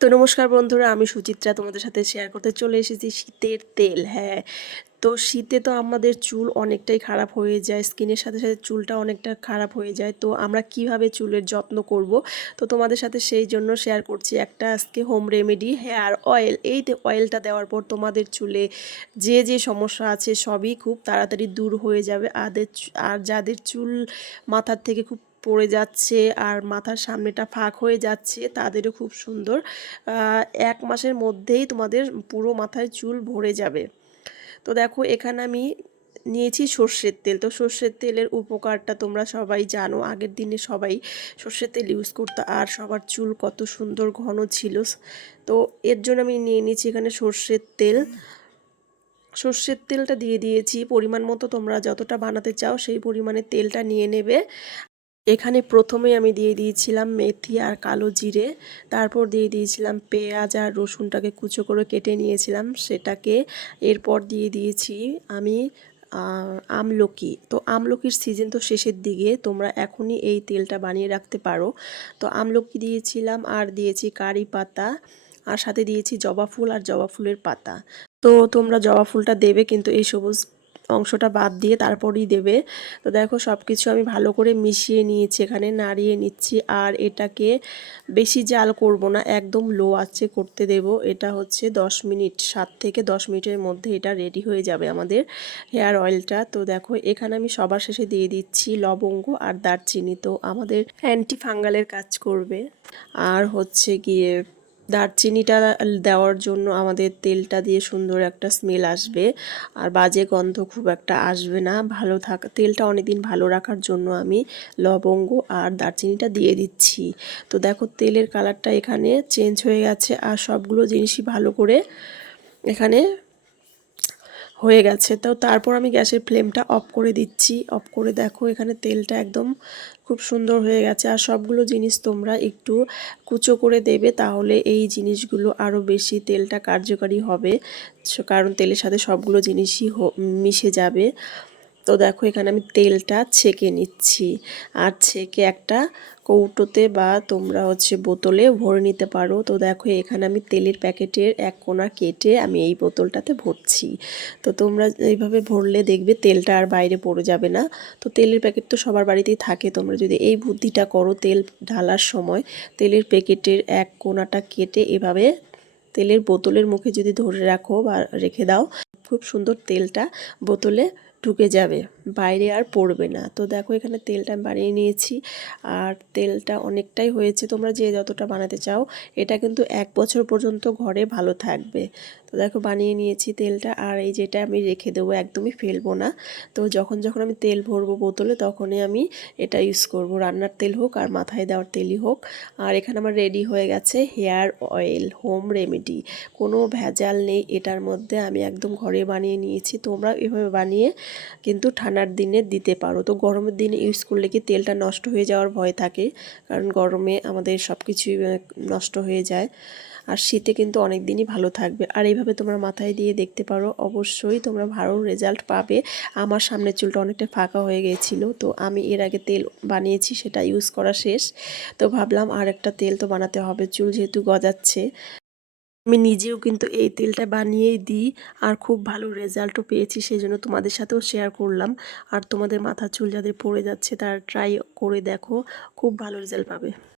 তো নমস্কার বন্ধুরা, আমি সুচিত্রা তোমাদের সাথে শেয়ার করতে চলে এসেছি শীতের তেল হ্যাঁ। তো শীতে তো আমাদের চুল অনেকটাই খারাপ হয়ে যায় স্কিনের সাথে সাথে চুলটা অনেকটা খারাপ হয়ে যায়। তো আমরা কীভাবে চুলের যত্ন করব? তো তোমাদের সাথে সেই জন্য শেয়ার করছি একটা আজকে হোম রেমেডি হেয়ার অয়েল এই অয়েলটা দেওয়ার পর তোমাদের চুলে যে যে সমস্যা আছে সবই খুব তাড়াতাড়ি দূর হয়ে যাবে। আদের আর যাদের চুল মাথার থেকে খুব পড়ে যাচ্ছে আর মাথার সামনেটা ফাঁক হয়ে যাচ্ছে, তাদেরও খুব সুন্দর। এক মাসের মধ্যেই তোমাদের পুরো মাথায় চুল ভরে যাবে। তো দেখো, এখানে আমি নিয়েছি সর্ষের তেল। তো সর্ষের তেলের উপকারটা তোমরা সবাই জানো। আগের দিনে সবাই সর্ষের তেল ইউজ করতো আর সবার চুল কত সুন্দর ঘন ছিল। তো এর জন্য আমি নিয়ে নিয়েছি এখানে সর্ষের তেল। সর্ষের তেলটা দিয়ে দিয়েছি। পরিমাণ মতো তোমরা যতটা বানাতে চাও সেই পরিমাণে তেলটা নিয়ে নেবে। এখানে প্রথমে আমি দিয়ে দিয়েছিলাম মেথি আর কালো জিরে, তারপর দিয়ে দিয়েছিলাম পেঁয়াজ আর রসুনটাকে কুচো করে কেটে নিয়েছিলাম, সেটাকে এরপর দিয়ে দিয়েছি আমি আমলকি। তো আমলকির সিজন তো শেষের দিকে, তোমরা এখনই এই তেলটা বানিয়ে রাখতে পারো। তো আমলকি দিয়েছিলাম আর দিয়েছি কারি পাতা, আর সাথে দিয়েছি জবা ফুল আর জবা ফুলের পাতা। তো তোমরা জবা ফুলটা দেবে কিন্তু এই সবুজ অংশটা বাদ দিয়ে তারপরই দেবে। তো দেখো সব কিছু আমি ভালো করে মিশিয়ে নিয়েছি এখানে, নাড়িয়ে নিচ্ছি। আর এটাকে বেশি জাল করব না, একদম লো আছে করতে দেব। এটা হচ্ছে 10 মিনিট, সাত থেকে 10 মিনিটের মধ্যে এটা রেডি হয়ে যাবে আমাদের হেয়ার অয়েলটা। তো দেখো এখানে আমি সবার শেষে দিয়ে দিচ্ছি লবঙ্গ আর দারচিনি। তো আমাদের অ্যান্টি ফাঙ্গালের কাজ করবে। আর হচ্ছে গিয়ে দারচিনিটা দেওয়ার জন্য আমাদের তেলটা দিয়ে সুন্দর একটা স্মেল আসবে। আর বাজে গন্ধ খুব একটা আসবে না। ভালো থাকা, তেলটা অনেকদিন ভালো রাখার জন্য আমি লবঙ্গ আর দারচিনিটা দিয়ে দিচ্ছি। তো দেখো তেলের কালারটা এখানে চেঞ্জ হয়ে গেছে আর সবগুলো জিনিসই ভালো করে এখানে হয়ে গেছে। তো তারপর আমি গ্যাসের ফ্লেমটা অফ করে দিচ্ছি। অফ করে দেখো এখানে তেলটা একদম খুব সুন্দর হয়ে গেছে। আর সবগুলো জিনিস তোমরা একটু কুচো করে দেবে তাহলে এই জিনিসগুলো আরও বেশি তেলটা কার্যকারী হবে। কারণ তেলের সাথে সবগুলো জিনিসই মিশে যাবে। তো দেখো, এখানে আমি তেলটা ছেঁকে নিচ্ছি। আর ছেঁকে একটা কৌটোতে বা তোমরা হচ্ছে বোতলে ভরে নিতে পারো। তো দেখো, এখানে আমি তেলের প্যাকেটের এক কোনা কেটে আমি এই বোতলটাতে ভরছি। তো তোমরা এইভাবে ভরলে দেখবে তেলটা আর বাইরে পড়ে যাবে না। তো তেলের প্যাকেট তো সবার বাড়িতেই থাকে। তোমরা যদি এই বুদ্ধিটা করো তেল ঢালার সময়, তেলের প্যাকেটের এক কোনাটা কেটে এভাবে তেলের বোতলের মুখে যদি ধরে রাখো বা রেখে দাও, খুব সুন্দর তেলটা বোতলে ঢুকে যাবে, বাইরে আর পড়বে না। তো দেখো এখানে তেলটা বানিয়ে নিয়েছি। আর তেলটা অনেকটাই হয়েছে। তোমরা যে যতটা বানাতে চাও, এটা কিন্তু এক বছর পর্যন্ত ঘরে ভালো থাকবে। তো দেখো বানিয়ে নিয়েছি তেলটা। আর এই যেটা আমি রেখে দেবো, একদমই ফেলব না। তো যখন যখন আমি তেল ভরবো বোতলে, তখনই আমি এটা ইউজ করব। রান্নার তেল হোক আর মাথায় দেওয়ার তেলই হোক। আর এখানে আমার রেডি হয়ে গেছে হেয়ার অয়েল হোম রেমেডি কোনো ভেজাল নেই। এটার মধ্যে আমি একদম ঘরে বানিয়ে নিয়েছি। তোমরা এভাবে বানিয়ে কিন্তু ঠান্ডার দিনে দিতে পারো। তো গরমের দিনে ইউজ করলে কি তেলটা নষ্ট হয়ে যাওয়ার ভয় থাকে? কারণ গরমে আমাদের সব কিছুই নষ্ট হয়ে যায়। আর শীতে কিন্তু অনেক দিনই ভালো থাকবে। আর এইভাবে তোমরা মাথায় দিয়ে দেখতে পারো, অবশ্যই তোমরা ভালো রেজাল্ট পাবে। আমার সামনের চুলটা অনেকটা ফাঁকা হয়ে গিয়েছিল তো আমি এর আগে তেল বানিয়েছি, সেটা ইউজ করা শেষ। তো ভাবলাম আর একটা তেল তো বানাতে হবে। চুল যেহেতু গজাচ্ছে আমি নিজেও কিন্তু এই তেলটা বানিয়েই দিই আর খুব ভালো রেজাল্টও পেয়েছি সেই জন্য তোমাদের সাথেও শেয়ার করলাম। আর তোমাদের মাথা চুল যাদের পড়ে যাচ্ছে তারা ট্রাই করে দেখো, খুব ভালো রেজাল্ট পাবে।